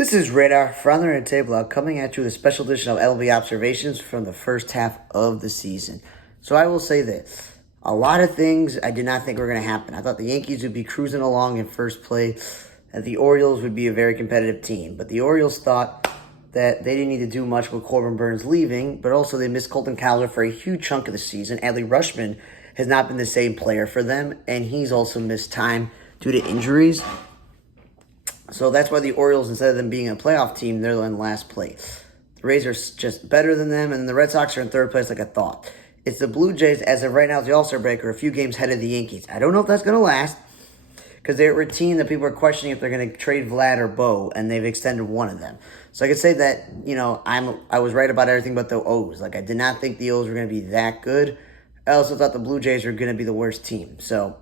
This is Radar from the Red Table coming at you with a special edition of MLB observations from the first half of the season. So I will say this. A lot of things I did not think were going to happen. I thought the Yankees would be cruising along in first place, that the Orioles would be a very competitive team. But the Orioles thought that they didn't need to do much with Corbin Burns leaving, but also they missed Colton Cowser for a huge chunk of the season. Adley Rutschman has not been the same player for them, and he's also missed time due to injuries. So that's why the Orioles, instead of them being a playoff team, they're in last place. The Rays are just better than them, and the Red Sox are in third place like I thought. It's the Blue Jays, as of right now, the All-Star break, are a few games ahead of the Yankees. I don't know if that's going to last, because they're a team that people are questioning if they're going to trade Vlad or Bo, and they've extended one of them. So I could say that, I was right about everything but the O's. Like, I did not think the O's were going to be that good. I also thought the Blue Jays were going to be the worst team. So,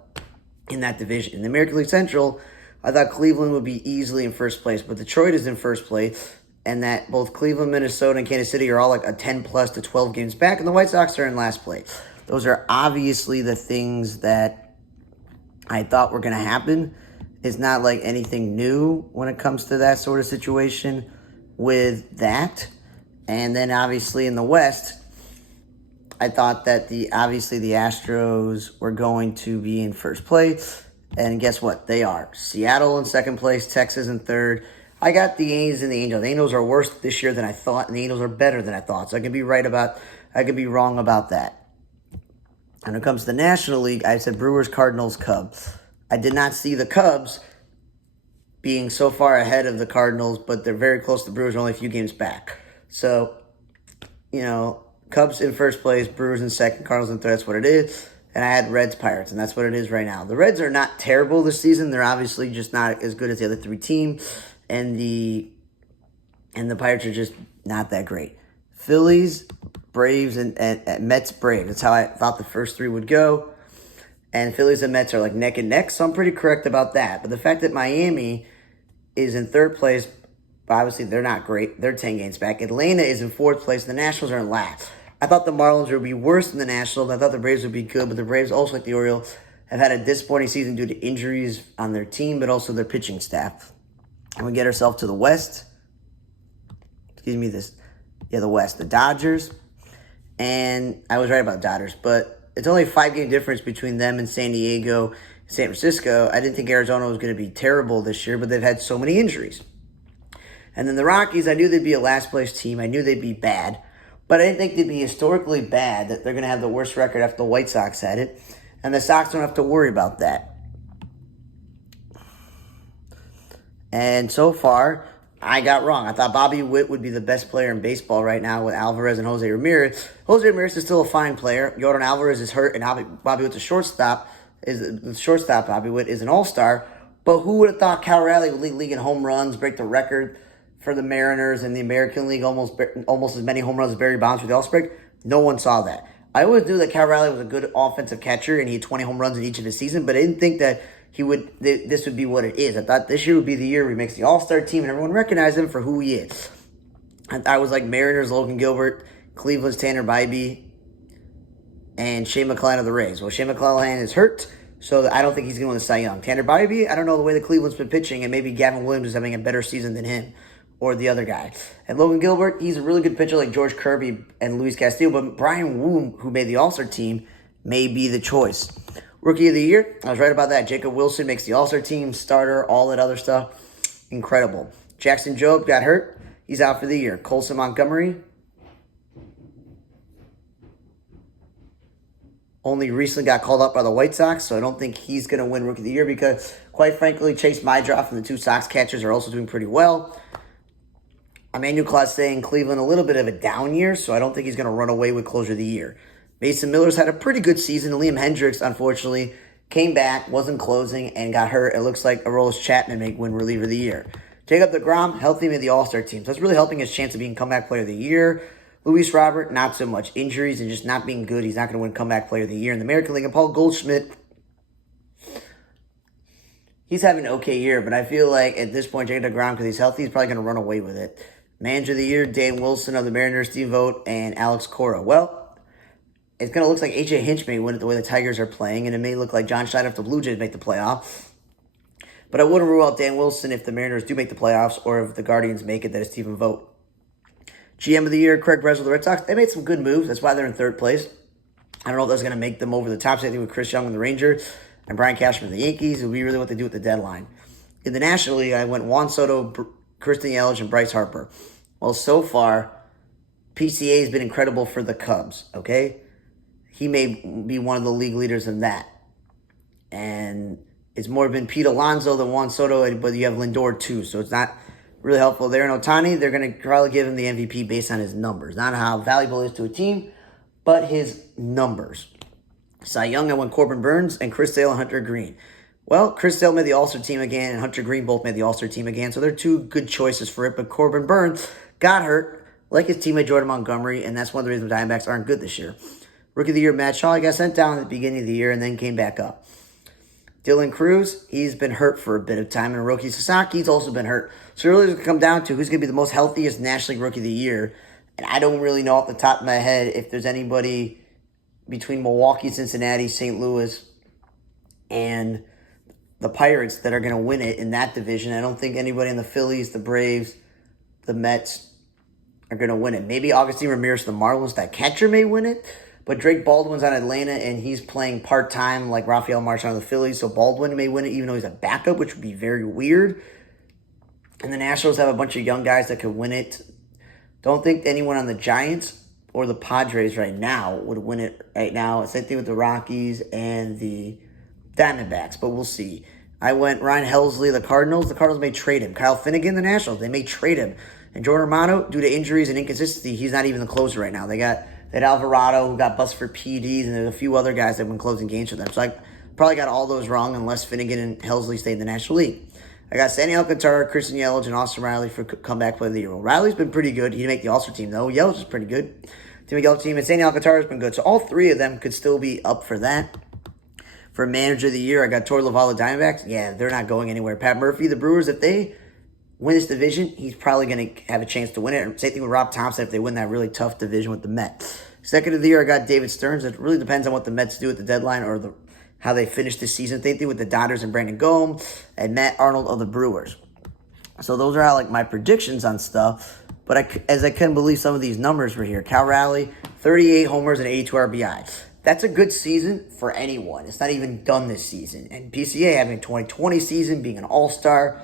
in that division. In the American League Central, I thought Cleveland would be easily in first place, but Detroit is in first place, and that both Cleveland, Minnesota, and Kansas City are all like a 10 plus to 12 games back, and the White Sox are in last place. Those are obviously the things that I thought were going to happen. It's not like anything new when it comes to that sort of situation with that. And then obviously in the West, I thought that the Astros were going to be in first place. And guess what? They are. Seattle in second place, Texas in third. I got the A's and the Angels. The Angels are worse this year than I thought, and the Angels are better than I thought. So I could be wrong about that. When it comes to the National League, I said Brewers, Cardinals, Cubs. I did not see the Cubs being so far ahead of the Cardinals, but they're very close to the Brewers, only a few games back. So, Cubs in first place, Brewers in second, Cardinals in third. That's what it is. And I had Reds, Pirates, and that's what it is right now. The Reds are not terrible this season. They're obviously just not as good as the other three teams. And the Pirates are just not that great. Phillies, Braves, and Mets, Braves. That's how I thought the first three would go. And Phillies and Mets are like neck and neck, so I'm pretty correct about that. But the fact that Miami is in third place, obviously they're not great. They're 10 games back. Atlanta is in fourth place. The Nationals are in last. I thought the Marlins would be worse than the Nationals. I thought the Braves would be good, but the Braves, also like the Orioles, have had a disappointing season due to injuries on their team, but also their pitching staff. And we get ourselves to the West. The West. The Dodgers. And I was right about Dodgers, but it's only a 5-game difference between them and San Diego and San Francisco. I didn't think Arizona was going to be terrible this year, but they've had so many injuries. And then the Rockies, I knew they'd be a last-place team. I knew they'd be bad. But I didn't think they'd be historically bad, that they're going to have the worst record after the White Sox had it. And the Sox don't have to worry about that. And so far, I got wrong. I thought Bobby Witt would be the best player in baseball right now with Alvarez and Jose Ramirez. Jose Ramirez is still a fine player. Yordan Alvarez is hurt, and Bobby Witt's a shortstop. Bobby Witt is an all-star. But who would have thought Cal Raleigh would lead league in home runs, break the record for the Mariners in the American League, almost as many home runs as Barry Bonds with the All-Star break? No one saw that. I always knew that Cal Raleigh was a good offensive catcher, and he had 20 home runs in each of his seasons, but I didn't think that this would be what it is. I thought this year would be the year where he makes the All-Star team and everyone recognizes him for who he is. I was like Mariners, Logan Gilbert, Cleveland's Tanner Bybee, and Shane McClanahan of the Rays. Well, Shane McClanahan is hurt, so I don't think he's going to win the Cy Young. Tanner Bybee, I don't know the way the Cleveland's been pitching, and maybe Gavin Williams is having a better season than him or the other guy. And Logan Gilbert, he's a really good pitcher like George Kirby and Luis Castillo, but Brian Wu, who made the All-Star team, may be the choice. Rookie of the Year, I was right about that. Jacob Wilson makes the All-Star team, starter, all that other stuff. Incredible. Jackson Jobe got hurt. He's out for the year. Colson Montgomery only recently got called up by the White Sox, so I don't think he's going to win Rookie of the Year because, quite frankly, Chase Meidroff and the two Sox catchers are also doing pretty well. Emmanuel Clase in Cleveland, a little bit of a down year, so I don't think he's going to run away with Closer of the Year. Mason Miller's had a pretty good season. Liam Hendricks, unfortunately, came back, wasn't closing, and got hurt. It looks like Aroldis Chapman may win Reliever of the Year. Jacob deGrom, healthy, made the All-Star team. So that's really helping his chance of being Comeback Player of the Year. Luis Robert, not so much. Injuries and just not being good. He's not going to win Comeback Player of the Year in the American League. And Paul Goldschmidt, he's having an okay year, but I feel like at this point, Jacob deGrom, because he's healthy, he's probably going to run away with it. Manager of the Year, Dan Wilson of the Mariners, Steve Vogt, and Alex Cora. Well, it's going to look like A.J. Hinch may win it the way the Tigers are playing, and it may look like John Schneider if the Blue Jays make the playoffs. But I wouldn't rule out Dan Wilson if the Mariners do make the playoffs or if the Guardians make it. That is Stephen Vogt. GM of the year, Craig Breslow, the Red Sox. They made some good moves. That's why they're in third place. I don't know if that's going to make them over the top. Same thing with Chris Young and the Rangers and Brian Cashman and the Yankees. It'll be really what they do at the deadline. In the National League, I went Juan Soto, Christian Yelich, and Bryce Harper. Well, so far, PCA has been incredible for the Cubs, okay? He may be one of the league leaders in that. And it's more been Pete Alonso than Juan Soto, but you have Lindor too, so it's not really helpful there. And Ohtani, they're going to probably give him the MVP based on his numbers. Not how valuable he is to a team, but his numbers. Cy Young, I went Corbin Burns and Chris Sale and Hunter Green. Well, Chris Sale made the All-Star team again, and Hunter Green both made the All-Star team again, so they're two good choices for it. But Corbin Burns got hurt, like his teammate Jordan Montgomery, and that's one of the reasons the Diamondbacks aren't good this year. Rookie of the Year, Matt Shaw, he got sent down at the beginning of the year and then came back up. Dylan Cruz, he's been hurt for a bit of time, and Hiroki Sasaki's also been hurt. So really it's going to come down to who's going to be the most healthiest National League Rookie of the Year. And I don't really know off the top of my head if there's anybody between Milwaukee, Cincinnati, St. Louis, and the Pirates that are going to win it in that division. I don't think anybody in the Phillies, the Braves, the Mets are going to win it. Maybe Agustin Ramirez, the Marlins, that catcher may win it. But Drake Baldwin's on Atlanta, and he's playing part-time like Rafael Marchand on the Phillies, so Baldwin may win it even though he's a backup, which would be very weird. And the Nationals have a bunch of young guys that could win it. Don't think anyone on the Giants or the Padres right now would win it right now. Same thing with the Rockies and the Diamondbacks, but we'll see. I went Ryan Helsley, the Cardinals. The Cardinals may trade him. Kyle Finnegan, the Nationals, they may trade him. And Jordan Romano, due to injuries and inconsistency, he's not even the closer right now. They got that Alvarado who got busted for PEDs, and there's a few other guys that have been closing games for them. So I probably got all those wrong unless Finnegan and Helsley stay in the National League. I got Sandy Alcantara, Christian Yelich, and Austin Riley for comeback player of the year. Well, Riley's been pretty good. He didn't make the All-Star team, though. Yelich is pretty good. To make the All-Star team, and Sandy Alcantara's been good. So all three of them could still be up for that. For Manager of the Year, I got Torey Lovullo, Diamondbacks. Yeah, they're not going anywhere. Pat Murphy, the Brewers, if they win this division, he's probably going to have a chance to win it. Same thing with Rob Thompson if they win that really tough division with the Mets. Second of the year, I got David Stearns. It really depends on what the Mets do at the deadline or how they finish the season. Same thing with the Dodgers and Brandon Gomes and Matt Arnold of the Brewers. So those are like my predictions on stuff. But as I couldn't believe some of these numbers were here. Cal Raleigh, 38 homers and 82 RBI. That's a good season for anyone. It's not even done this season. And PCA having a 2020 season, being an all-star,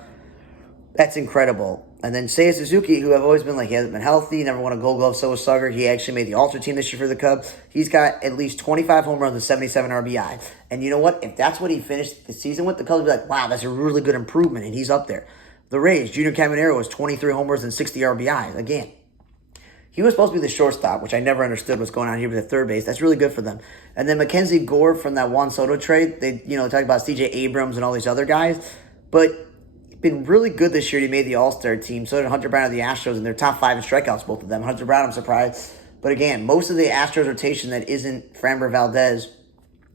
that's incredible. And then Seiya Suzuki, who I've always been like, he hasn't been healthy, never won a Gold Glove, so was Sugger. He actually made the All-Star team this year for the Cubs. He's got at least 25 home runs and 77 RBI. And you know what? If that's what he finished the season with, the Cubs would be like, wow, that's a really good improvement, and he's up there. The Rays, Junior Caminero was 23 homers and 60 RBI. Again, he was supposed to be the shortstop, which I never understood what's going on here with the third base. That's really good for them. And then Mackenzie Gore from that Juan Soto trade, they talk about C.J. Abrams and all these other guys, but been really good this year. He made the All-Star team. So did Hunter Brown of the Astros, and they're top 5 in strikeouts, both of them. Hunter Brown, I'm surprised. But again, most of the Astros rotation that isn't Framber Valdez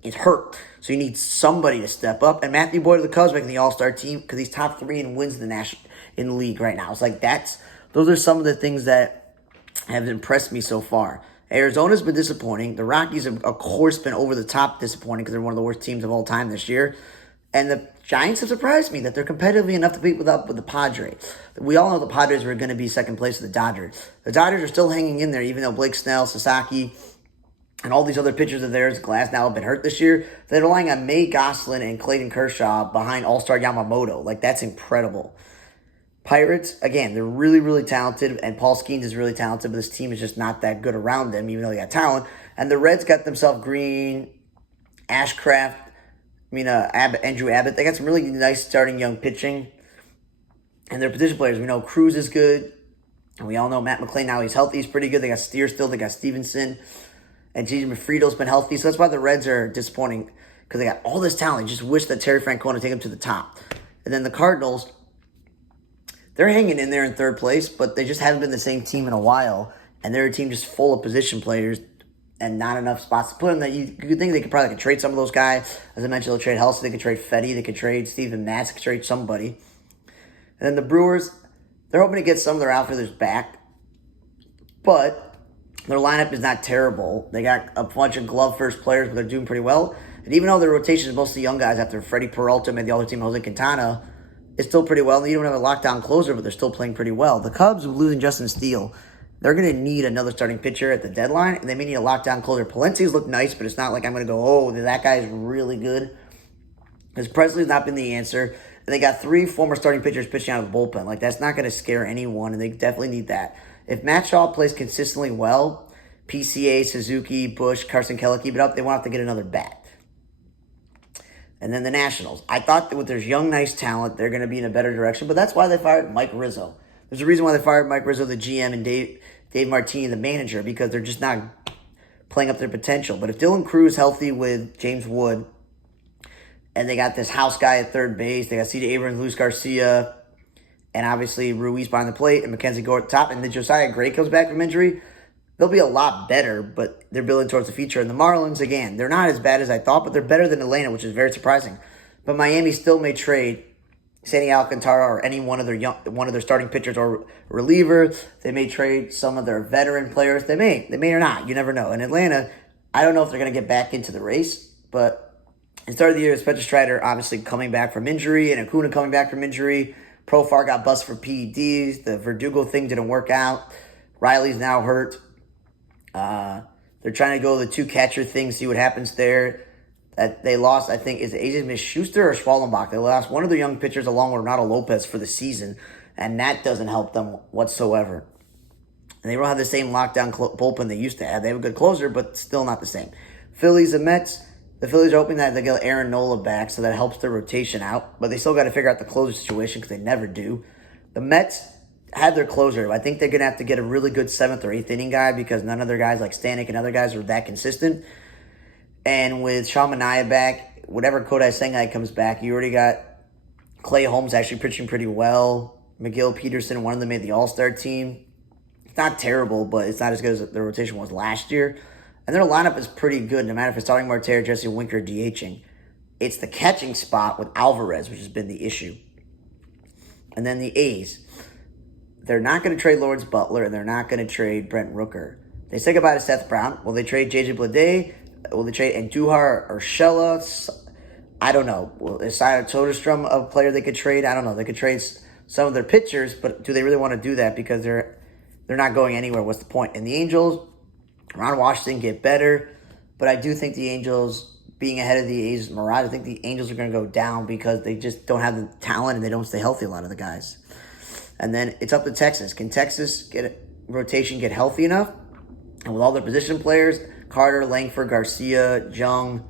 is hurt. So you need somebody to step up. And Matthew Boyd of the Cubs making the All-Star team because he's top 3 and wins in the league right now. It's like those are some of the things that have impressed me so far. Arizona's been disappointing. The Rockies have, of course, been over the top disappointing because they're one of the worst teams of all time this year. And the Giants have surprised me that they're competitively enough to beat up with the Padres. We all know the Padres were going to be second place with the Dodgers. The Dodgers are still hanging in there, even though Blake Snell, Sasaki, and all these other pitchers of theirs, Glass now have been hurt this year. They're relying on May Gosselin and Clayton Kershaw behind All-Star Yamamoto. Like, that's incredible. Pirates, again, they're really, really talented, and Paul Skeens is really talented, but this team is just not that good around them, even though they got talent. And the Reds got themselves Green, Ashcraft, Andrew Abbott. They got some really nice starting young pitching. And their position players, we know Cruz is good. And we all know Matt McClain, now he's healthy. He's pretty good. They got Steer still. They got Stevenson. And Gigi Mafrito's been healthy. So that's why the Reds are disappointing. Because they got all this talent. You just wish that Terry Francona would take them to the top. And then the Cardinals, they're hanging in there in third place. But they just haven't been the same team in a while. And they're a team just full of position players. And not enough spots to put in that you could think they could probably trade some of those guys. As I mentioned, they'll trade Helsley, they could trade Fetty, they could trade Steven Matz, they could trade somebody. And then the Brewers, they're hoping to get some of their outfielders back. But their lineup is not terrible. They got a bunch of glove-first players, but they're doing pretty well. And even though their rotation is mostly young guys after Freddie Peralta made the All-Star team, Jose Quintana, is still pretty well. They don't have a lockdown closer, but they're still playing pretty well. The Cubs, losing Justin Steele, they're going to need another starting pitcher at the deadline, and they may need a lockdown closer. Palenci's look nice, but it's not like I'm going to go, oh, that guy's really good. Because Presley's not been the answer. And they got 3 former starting pitchers pitching out of the bullpen. Like, that's not going to scare anyone, and they definitely need that. If Matt Shaw plays consistently well, PCA, Suzuki, Bush, Carson Keller keep it up, they won't have to get another bat. And then the Nationals. I thought that with their young, nice talent, they're going to be in a better direction, but that's why they fired Mike Rizzo. There's a reason why they fired Mike Rizzo, the GM, and Dave Martini, the manager, because they're just not playing up their potential. But if Dylan Cruz healthy with James Wood, and they got this house guy at third base, they got C.J. Abrams, Luis Garcia, and obviously Ruiz behind the plate, and Mackenzie Gore at the top, and then Josiah Gray comes back from injury, they'll be a lot better, but they're building towards the future. And the Marlins, again, they're not as bad as I thought, but they're better than Atlanta, which is very surprising. But Miami still may trade Sandy Alcantara or any one of their starting pitchers or reliever. They may trade some of their veteran players. They may or not. You never know. In Atlanta, I don't know if they're going to get back into the race, but at the start of the year, Spencer Strider obviously coming back from injury, and Acuna coming back from injury. Profar got busted for PEDs. The Verdugo thing didn't work out. Riley's now hurt. They're trying to go the 2-catcher thing, see what happens there. That they lost, I think, is AJ Smith-Schuster or Schwallenbach. They lost one of their young pitchers along with Renato Lopez for the season, and that doesn't help them whatsoever. And they don't have the same lockdown bullpen they used to have. They have a good closer, but still not the same. Phillies and Mets. The Phillies are hoping that they get Aaron Nola back, so that helps their rotation out. But they still got to figure out the closer situation because they never do. The Mets had their closer. I think they're going to have to get a really good 7th or 8th inning guy because none of their guys like Stanek and other guys are that consistent. And with Sean Manaea back, whatever Kodai Sengai comes back, you already got Clay Holmes actually pitching pretty well. McGill Peterson, one of them made the All-Star team. It's not terrible, but it's not as good as the rotation was last year. And their lineup is pretty good, no matter if it's starting Marte, Jesse Winker, DHing. It's the catching spot with Alvarez, which has been the issue. And then the A's. They're not going to trade Lawrence Butler, and they're not going to trade Brent Rooker. They say goodbye to Seth Brown. Will they trade J.J. Bleday? Will they trade Andujar or Shella? I don't know. Is Sia Soderstrom a player they could trade? I don't know. They could trade some of their pitchers, but do they really want to do that because they're not going anywhere? What's the point? And the Angels, Ron Washington get better, but I do think the Angels, being ahead of the A's Mirage, I think the Angels are going to go down because they just don't have the talent and they don't stay healthy, a lot of the guys. And then it's up to Texas. Can Texas rotation get healthy enough? And with all their position players, Carter, Langford, Garcia, Jung,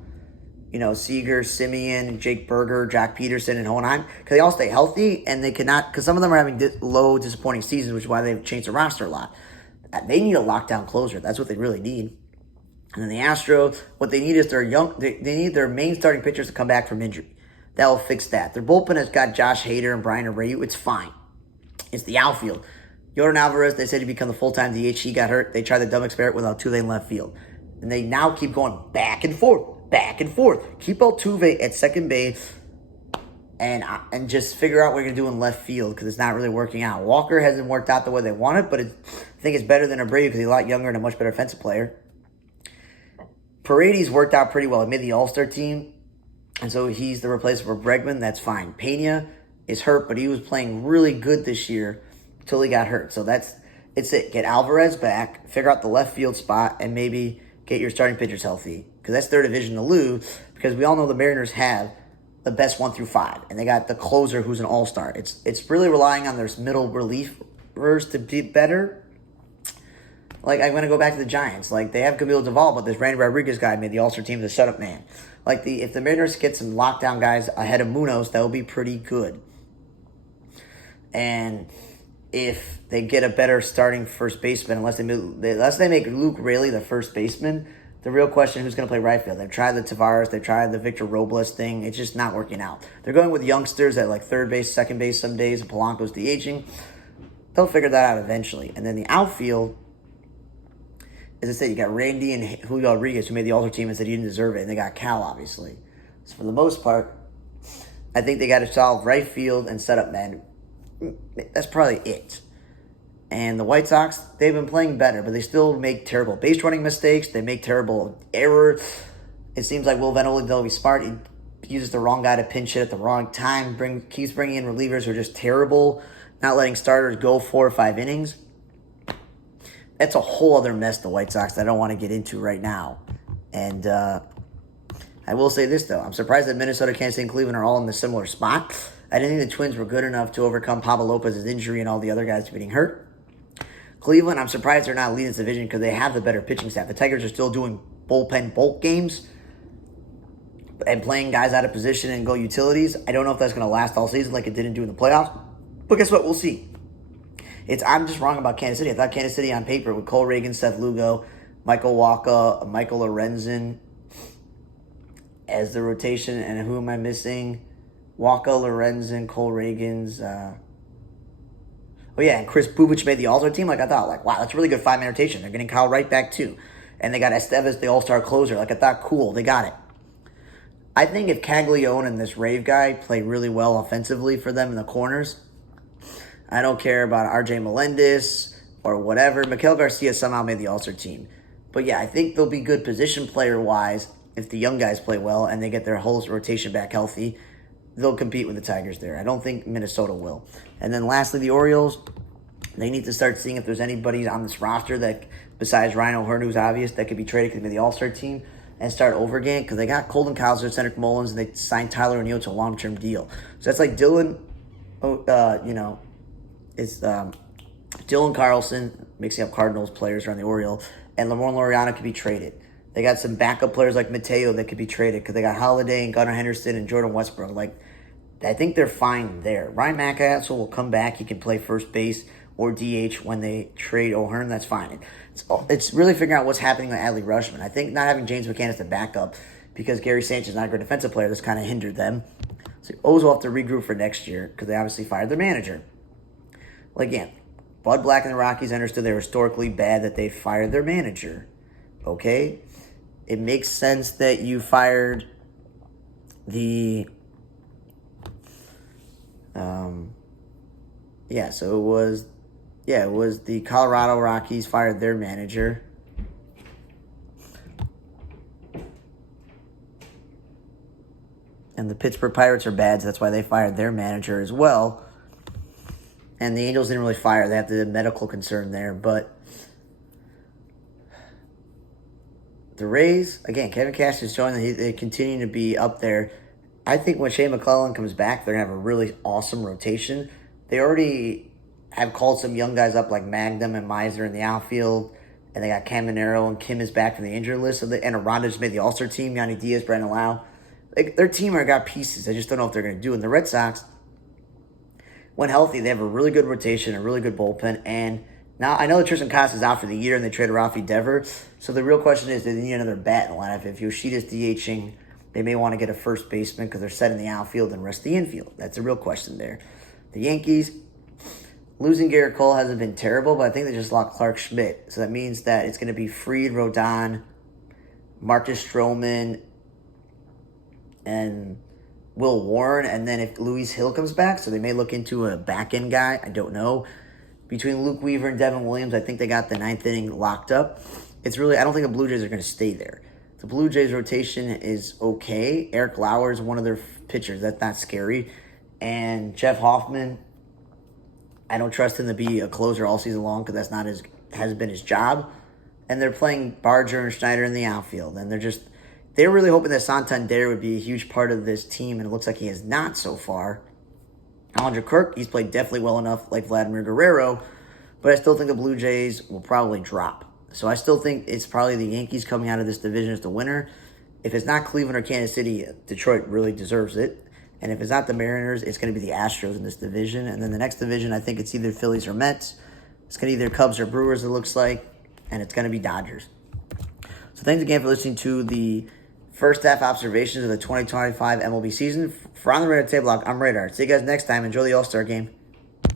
Seager, Simeon, Jake Berger, Jack Peterson, and Hohenheim, because they all stay healthy, and they cannot, because some of them are having low, disappointing seasons, which is why they've changed the roster a lot. They need a lockdown closer. That's what they really need. And then the Astros, what they need is they need their main starting pitchers to come back from injury. That will fix that. Their bullpen has got Josh Hader and Brian Abreu. It's fine. It's the outfield. Jordan Alvarez, they said he'd become the full-time DH. He got hurt. They tried the dumb experiment with Altuve in left field. And they now keep going back and forth, back and forth. Keep Altuve at second base and just figure out what you're going to do in left field because it's not really working out. Walker hasn't worked out the way they wanted, but I think it's better than Abreu because he's a lot younger and a much better offensive player. Paredes worked out pretty well. He made the All-Star team, and so he's the replacement for Bregman. That's fine. Pena is hurt, but he was playing really good this year until he got hurt. So it's it. Get Alvarez back, figure out the left field spot, and maybe get your starting pitchers healthy because that's their division to lose because we all know the Mariners have the best 1 through 5, and they got the closer who's an all-star. It's really relying on their middle relievers to be better. Like, I'm going to go back to the Giants. Like, they have Camilo Doval, but this Randy Rodriguez guy made the all-star team as a setup man. Like, if the Mariners get some lockdown guys ahead of Munoz, that will be pretty good. And if they get a better starting first baseman, unless they make Luke Raley the first baseman, the real question is who's going to play right field. They've tried the Tavares, they've tried the Victor Robles thing. It's just not working out. They're going with youngsters at like third base, second base some days, and Polanco's DHing. They'll figure that out eventually. And then the outfield, as I said, you got Randy and Julio Rodriguez, who made the All-Star team and said he didn't deserve it. And they got Cal, obviously. So for the most part, I think they got to solve right field and setup man. That's probably it. And the White Sox, they've been playing better, but they still make terrible base running mistakes. They make terrible errors. It seems like Will Venable, though he's smart, uses the wrong guy to pinch hit at the wrong time, keeps bringing in relievers who are just terrible, not letting starters go 4 or 5 innings. That's a whole other mess, the White Sox, that I don't want to get into right now. And I will say this, though. I'm surprised that Minnesota, Kansas City, and Cleveland are all in a similar spot. I didn't think the Twins were good enough to overcome Pablo Lopez's injury and all the other guys getting hurt. Cleveland, I'm surprised they're not leading this division because they have the better pitching staff. The Tigers are still doing bullpen bulk games and playing guys out of position and go utilities. I don't know if that's going to last all season like it didn't do in the playoffs. But guess what? We'll see. I'm just wrong about Kansas City. I thought Kansas City on paper with Cole Reagan, Seth Lugo, Michael Wacha, Michael Lorenzen as the rotation. And who am I missing? Wacha, Lorenzen, Cole Reagan's. And Chris Bubich made the All-Star team. I thought, wow, that's a really good 5-man rotation. They're getting Kyle Wright back too. And they got Estevez, the All-Star closer. I thought, cool, they got it. I think if Caglione and this Rave guy play really well offensively for them in the corners, I don't care about RJ Melendez or whatever. Miguel Garcia somehow made the All-Star team. But yeah, I think they'll be good position player-wise if the young guys play well and they get their whole rotation back healthy. They'll compete with the Tigers there. I don't think Minnesota will. And then lastly, the Orioles, they need to start seeing if there's anybody on this roster that, besides Ryan O'Hearn, who's obvious, that could be traded to the All-Star team and start over again. Because they got Colton Cowser, Cedric Mullins, and they signed Tyler O'Neill to a long-term deal. So that's like Dylan, it's Dylan Carlson, mixing up Cardinals players around the Orioles, and Lamar Laureano could be traded. They got some backup players like Mateo that could be traded because they got Holiday and Gunnar Henderson and Jordan Westbrook. I think they're fine there. Ryan Mcastle will come back. He can play first base or DH when they trade O'Hearn. That's fine. It's really figuring out what's happening with Adley Rutschman. I think not having James McCann as the backup because Gary Sanchez is not a great defensive player. That's kind of hindered them. So O's will have to regroup for next year because they obviously fired their manager. Well, again, Bud Black and the Rockies understood they were historically bad that they fired their manager. Okay? It makes sense that you fired the... it was the Colorado Rockies fired their manager. And the Pittsburgh Pirates are bad, so that's why they fired their manager as well. And the Angels didn't really fire. They have the medical concern there. But the Rays, again, Kevin Cash is showing that they continue to be up there. I think when Shane McClellan comes back, they're going to have a really awesome rotation. They already have called some young guys up like Magnum and Miser in the outfield. And they got Caminero and Kim is back from the injured list. And Aranda just made the All-Star team. Yanni Diaz, Brandon Lau. Their team got pieces. I just don't know if they're going to do. And the Red Sox, when healthy, they have a really good rotation, a really good bullpen. And now I know that Tristan Casas is out for the year and they traded Rafi Dever. So the real question is, do they need another bat in the lineup? If Yoshida's DHing, they may want to get a first baseman because they're set in the outfield and rest the infield. That's a real question there. The Yankees, losing Garrett Cole hasn't been terrible, but I think they just lost Clark Schmidt. So that means that it's going to be Fried, Rodon, Marcus Stroman, and Will Warren. And then if Luis Hill comes back, so they may look into a back-end guy. I don't know. Between Luke Weaver and Devin Williams, I think they got the 9th inning locked up. I don't think the Blue Jays are going to stay there. The Blue Jays rotation is okay. Eric Lauer is one of their pitchers. That's not scary. And Jeff Hoffman, I don't trust him to be a closer all season long because that's not has been his job. And they're playing Barger and Schneider in the outfield. And they're really hoping that Santander would be a huge part of this team, and it looks like he is not so far. Alondra Kirk, he's played definitely well enough like Vladimir Guerrero, but I still think the Blue Jays will probably drop. So I still think it's probably the Yankees coming out of this division as the winner. If it's not Cleveland or Kansas City, Detroit really deserves it. And if it's not the Mariners, it's going to be the Astros in this division. And then the next division, I think it's either Phillies or Mets. It's going to be either Cubs or Brewers, it looks like. And it's going to be Dodgers. So thanks again for listening to the first half observations of the 2025 MLB season. For On the Radar Table, I'm Radar. See you guys next time. Enjoy the All-Star game.